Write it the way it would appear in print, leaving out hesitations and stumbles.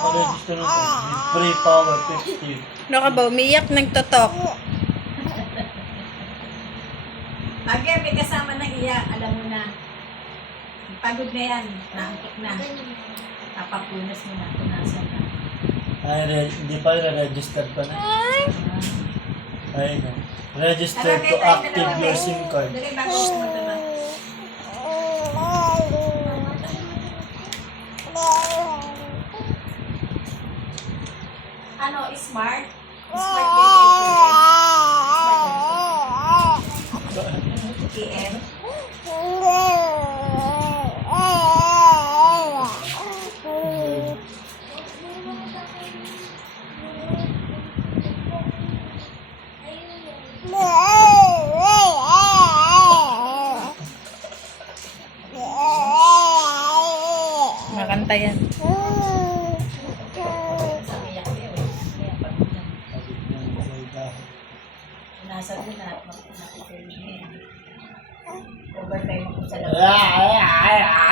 Nakaregister na ito. Free power 50. Ano ka ba? Umiyak, nagtotok. Bagay, may kasama ng iya, alam mo na. Pagod na yan, naantok na. Napapunas mo na, punasan na. Ay, hindi pa register pa na. Ay, no. Register to active your SIM card. Dali, bago ko madala. Ano, smart? Smart PM? Makanta yan. Umiyak na yun. Umiyak pa rin yan. Nasa doon na, makikita niya. Overtime ako sa labas.